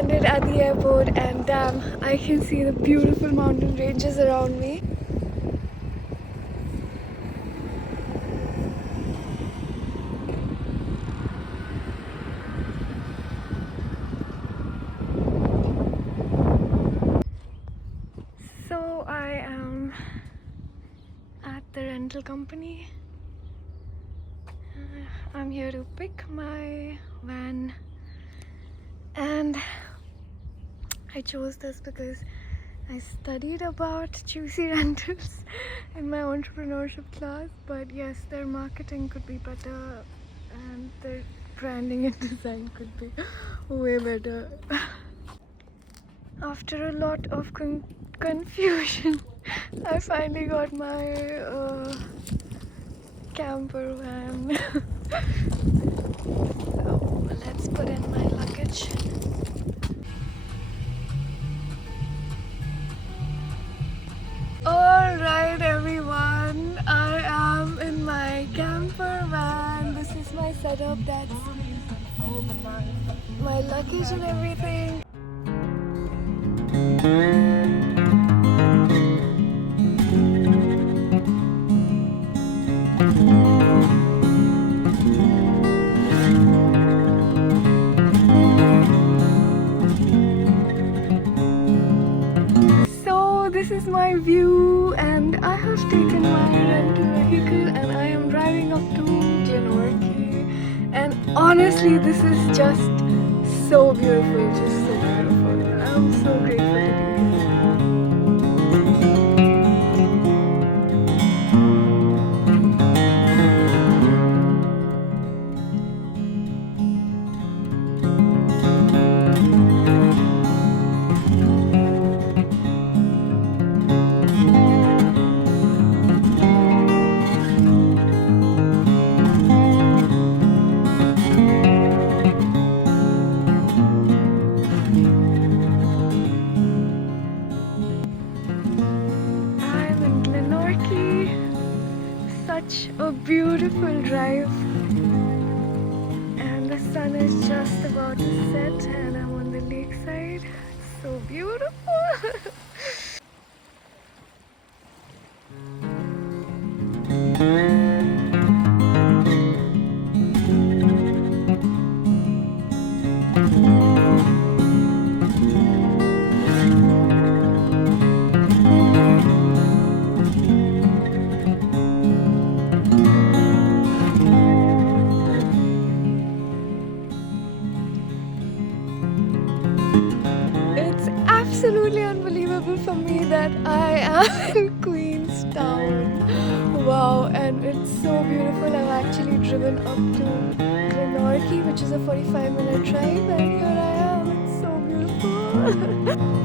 landed at the airport and damn, I can see the beautiful mountain ranges around me. So I am at the rental company. I'm here to pick my van, and I chose this because I studied about Juicy Rentals in my entrepreneurship class, but yes, their marketing could be better and their branding and design could be way better. After a lot of confusion, I finally got my camper van. So let's put in my luggage. Alright everyone, I am in my camper van. This is my setup, that's my luggage and everything. This is my view, and I have taken my rental vehicle and I am driving up to Glenorchy, and honestly this is just so beautiful, just so beautiful. I'm so grateful to be here. Such a beautiful drive, and the sun is just about to set and I'm on the lakeside. So beautiful. Absolutely unbelievable for me that I am in Queenstown. Wow, and it's so beautiful. I've actually driven up to Glenorchy, which is a 45-minute drive, and here I am. It's so beautiful.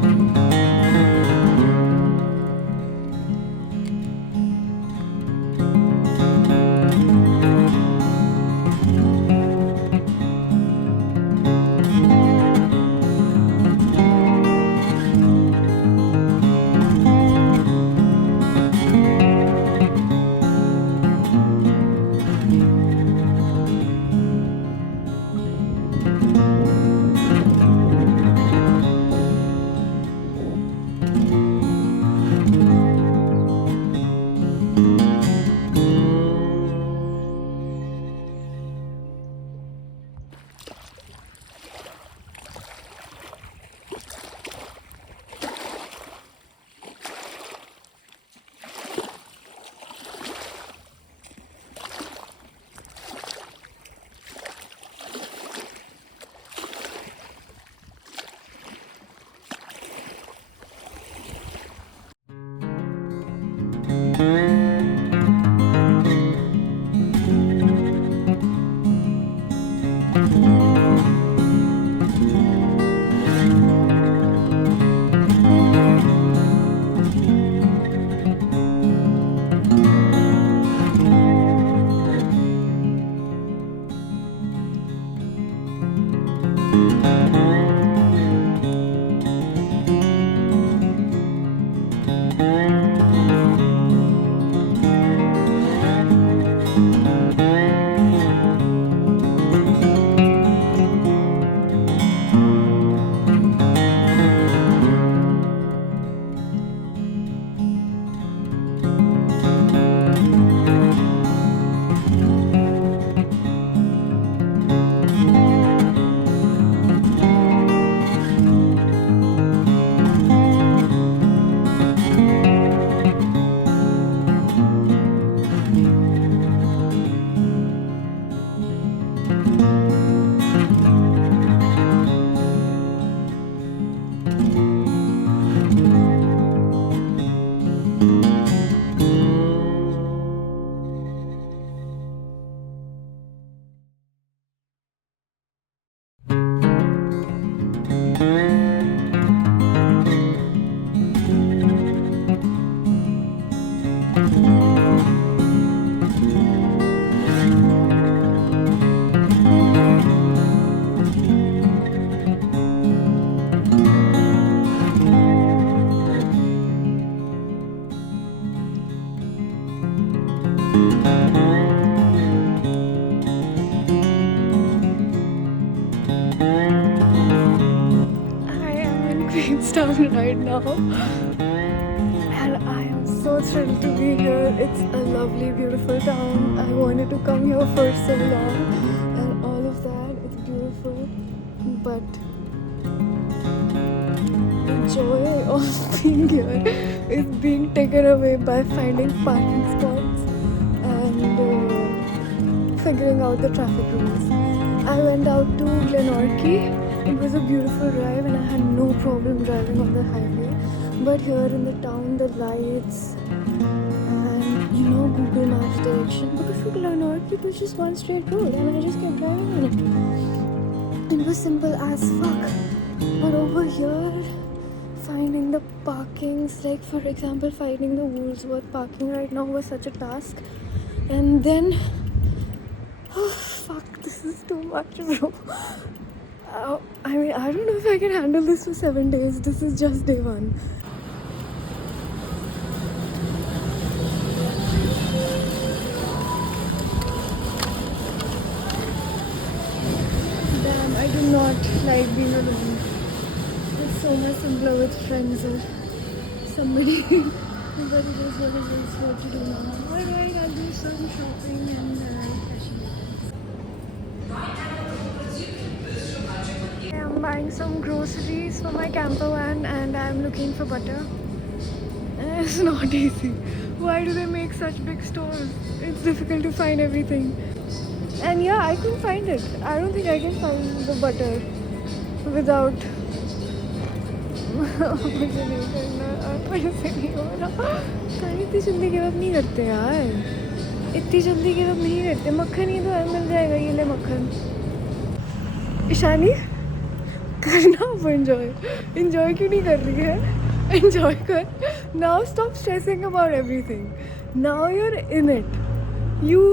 town right now. And I am so thrilled to be here. It's a lovely, beautiful town. I wanted to come here for so long and all of that. It's beautiful. But the joy of being here is being taken away by finding parking spots and figuring out the traffic rules. I went out to Glenorchy. It was a beautiful drive and I had no problem driving on the highway. But here in the town, the lights and Google Maps direction, because for Glenorchy it was just one straight road and I just kept driving on it. It was simple as fuck. But over here, finding the parkings, like for example finding the Woolsworth parking right now was such a task. And then oh fuck, this is too much, bro. I mean, I don't know if I can handle this for 7 days. This is just day 1. Damn, I do not like being alone. It's so much simpler with friends or somebody. But it is what it is. What to do now? Alright, I'll do some shopping and I'm buying some groceries for my camper van and I'm looking for butter. And it's not easy. Why do they make such big stores? It's difficult to find everything. And yeah, I couldn't find it. I don't think I can find the butter without मुझे नहीं करना और मेरे से नहीं हो रहा. कहीं इतनी जल्दी गिव अप नहीं करते यार. इतनी जल्दी गिव अप नहीं करते. मक्खन ही तो है, मिल जाएगा. ये ले मक्खन. ईशानी करना अब एंजॉय. एंजॉय क्यों नहीं कर रही है? एंजॉय कर. Now stop stressing about everything. Now you're in it. You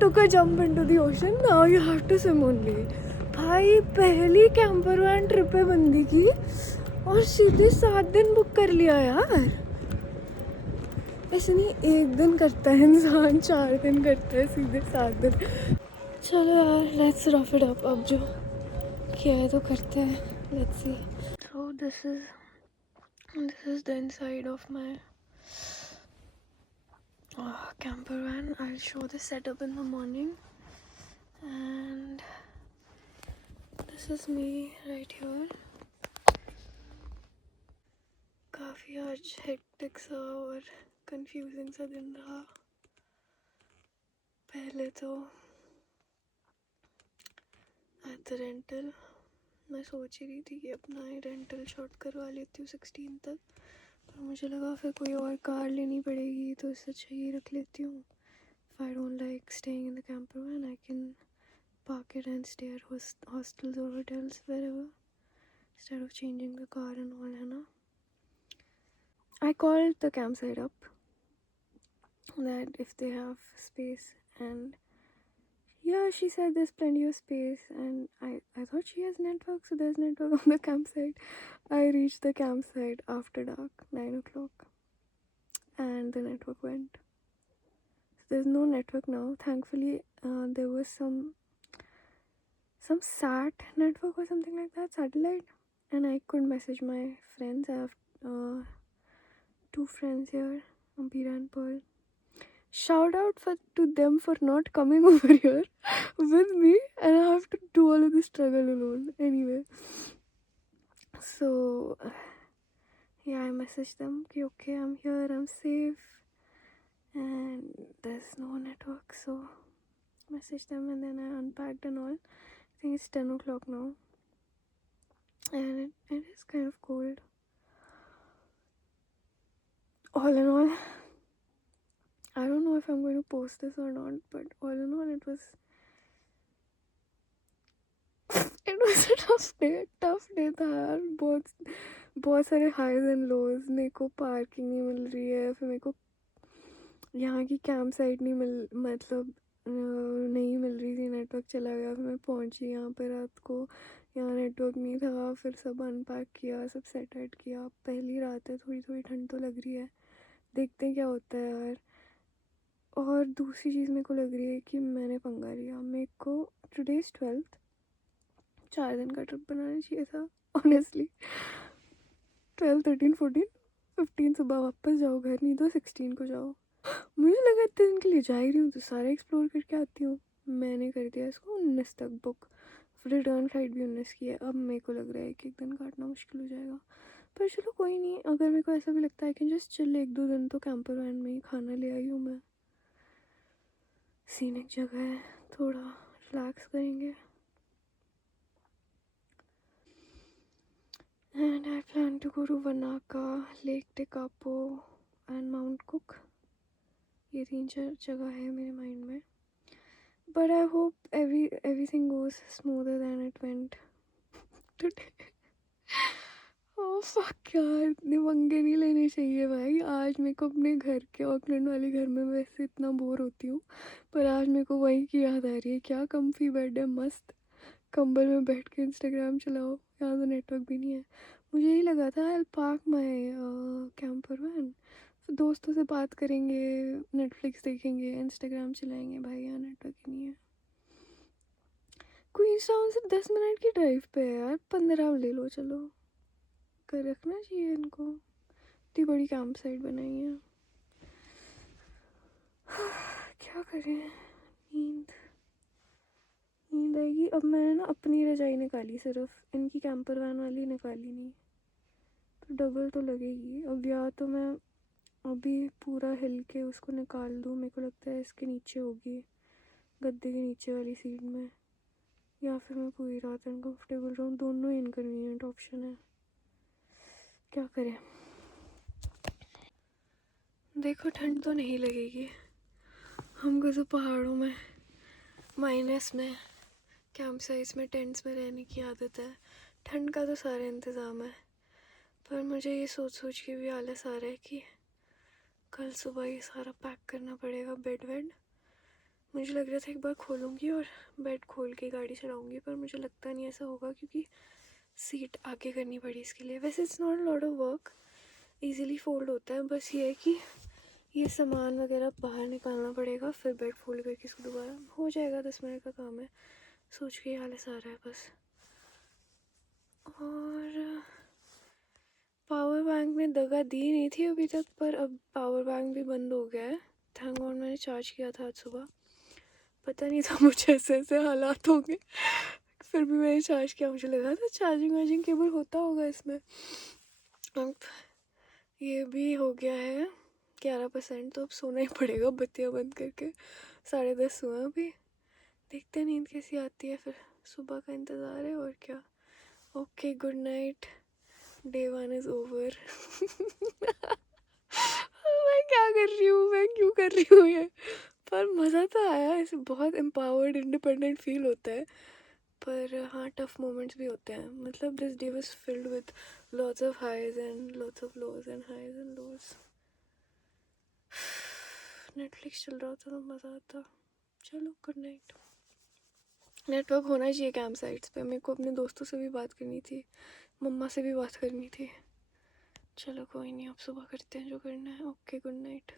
took a jump into the ocean. Now you have to swim only. भाई पहली कैंपर वैन ट्रिप पे बंदी की और सीधे 7 दिन बुक कर लिया यार. ऐसे नहीं 1 दिन करता है इंसान, 4 दिन करता है, सीधे 7 दिन. चलो यार, लेट्स रफ इट अप. अब जो किया है तो करते हैं. Let's see. So this is the inside of my camper van. I'll show the setup in the morning. And this is me right here. काफ़ी आज हेक्टिक सा और कंफ्यूजिंग सा दिन रहा. पहले तो एट द रेंटल मैं सोच ही रही थी कि अपना ही रेंटल शॉर्ट करवा लेती हूँ 16 तक. पर मुझे लगा फिर कोई और कार लेनी पड़ेगी तो इससे अच्छा ही रख लेती हूँ. If I don't like staying in the camper van, I can park it and stay at hostels or hotels wherever instead of changing the car and all, है ना. I called the campsite up that if they have space, and yeah, she said there's plenty of space, and I thought she has network, so there's network on the campsite. I reached the campsite after dark, 9 o'clock, and the network went. So there's no network now. Thankfully, there was some SAT network or something like that, satellite, and I could message my friends. I have 2 friends here, Ampira and Pearl. Shout out to them for not coming over here with me, and I have to do all of this struggle alone. Anyway, so yeah, I messaged them, okay, I'm here, I'm safe, and there's no network. So messaged them, and then I unpacked and all. I think it's 10 o'clock now, and it is kind of cold. All in all, I don't know if I'm going to post this or not, but all in all, it was a tough day था यार. बहुत सारे highs and लोज. मेरे को पार्किंग नहीं मिल रही है, फिर मेरे को यहाँ की कैंप साइट नहीं मिल रही थी. नेटवर्क चला गया. फिर मैं पहुँची यहाँ पे रात को, यहाँ नेटवर्क नहीं था. फिर सब अनपैक किया, सब सेट आउट किया. पहली रात है, थोड़ी थोड़ी ठंड तो लग रही है. देखते हैं क्या होता है यार. और दूसरी चीज़ मेरे को लग रही है कि मैंने पंगा लिया. मेरे को टुडे इज़ 12th, 4 दिन का ट्रिप बनाना चाहिए था. ऑनेस्टली 12, 13, 14, 15 सुबह वापस जाओ घर, नहीं तो 16 को जाओ। मुझे लगा इतने दिन के लिए जा ही रही हूँ तो सारा एक्सप्लोर करके आती हूँ। मैंने कर दिया इसको 19 तक बुक, फिर रिटर्न फ्लाइट भी 19 की है। अब मेरे को लग रहा है कि एक दिन काटना मुश्किल हो जाएगा, पर चलो कोई नहीं। अगर मेरे को ऐसा भी लगता है कि जस्ट चिल 1-2 दिन, तो कैंपर वैन में ही खाना ले आई हूँ मैं। सीनिक जगह है, थोड़ा रिलैक्स करेंगे। And I plan to go to Vanaka, Lake Tekapo and Mount Cook. ये 3-4 जगह है मेरे माइंड में, but I hope everything goes smoother than it went today. Oh fuck यार, इतने पंगे नहीं लेने चाहिए भाई। आज मेरे को अपने घर के, ऑकलैंड वाले घर में वैसे इतना बोर होती हूँ, पर आज मेरे को वहीं की याद आ रही है। क्या कम्फी बेड है, मस्त कंबल में बैठ के इंस्टाग्राम चलाओ। यहाँ तो नेटवर्क भी नहीं है। मुझे यही लगा था I park my camper van, दोस्तों से बात करेंगे, नेटफ्लिक्स देखेंगे, इंस्टाग्राम चलाएंगे। भाई यहाँ नेटवर्क ही नहीं है। क्वींसटाउन से 10 मिनट की ड्राइव पे है यार, 15 ले लो, चलो कर रखना चाहिए इनको। इतनी बड़ी कैंप साइट बनाई है। क्या करें, नींद आएगी। अब मैंने ना अपनी रजाई निकाली, सिर्फ इनकी कैंपर वैन वाली निकाली नहीं, तो डबल तो लगेगी। अब या तो मैं अभी पूरा हिल के उसको निकाल दूँ, मेरे को लगता है इसके नीचे होगी, गद्दे के नीचे वाली सीट में, या फिर मैं पूरी रात अनकम्फर्टेबल रहूँ। दोनों इनकन्वीनियंट ऑप्शन है, क्या करें। देखो ठंड तो नहीं लगेगी हमको, तो पहाड़ों में माइनस में कैंप साइट्स में टेंट्स में रहने की आदत है। ठंड का तो सारा इंतज़ाम है, पर मुझे ये सोच के भी आलस आ रहा है कि कल सुबह ये सारा पैक करना पड़ेगा, बेड वेड। मुझे लग रहा था एक बार खोलूँगी और बेड खोल के गाड़ी चलाऊँगी, पर मुझे लगता नहीं ऐसा होगा, क्योंकि सीट आगे करनी पड़ी इसके लिए। वैसे it's not lot of work, easily fold होता है, बस ये है कि ये सामान वगैरह बाहर निकालना पड़ेगा, फिर बेड फोल्ड करके इसको दोबारा हो जाएगा। 10 मिनट का काम है, सोच के आलस आ रहा है बस। और पावर बैंक में दगा दी नहीं थी अभी तक, पर अब पावर बैंक भी बंद हो गया है। थैंक गॉड मैंने चार्ज किया था आज सुबह, पता नहीं था मुझे ऐसे हालात होंगे, फिर भी मैंने चार्ज किया। मुझे लगा था चार्जिंग केबल होता होगा इसमें। अब ये भी हो गया है 11%, तो अब सोना ही पड़ेगा बत्तियाँ बंद करके। 10:30 हुआ अभी, देखते हैं नींद कैसी आती है, फिर सुबह का इंतज़ार है और क्या। Okay, good night, day 1 is over. मैं क्या कर रही हूँ, मैं क्यों कर रही हूँ ये, पर मज़ा तो आया। ऐसे बहुत एम्पावर्ड इंडिपेंडेंट फील होता है, पर हाँ टफ मोमेंट्स भी होते हैं। मतलब this day was filled with lots of highs and lots of lows and highs and lows. Netflix चल रहा था तो मज़ा आता। चलो गुड नाइट। नेटवर्क होना चाहिए कैंप साइट्स पे। मेरे को अपने दोस्तों से भी बात करनी थी, मम्मा से भी बात करनी थी। चलो कोई नहीं, अब सुबह करते हैं जो करना है। Okay good night.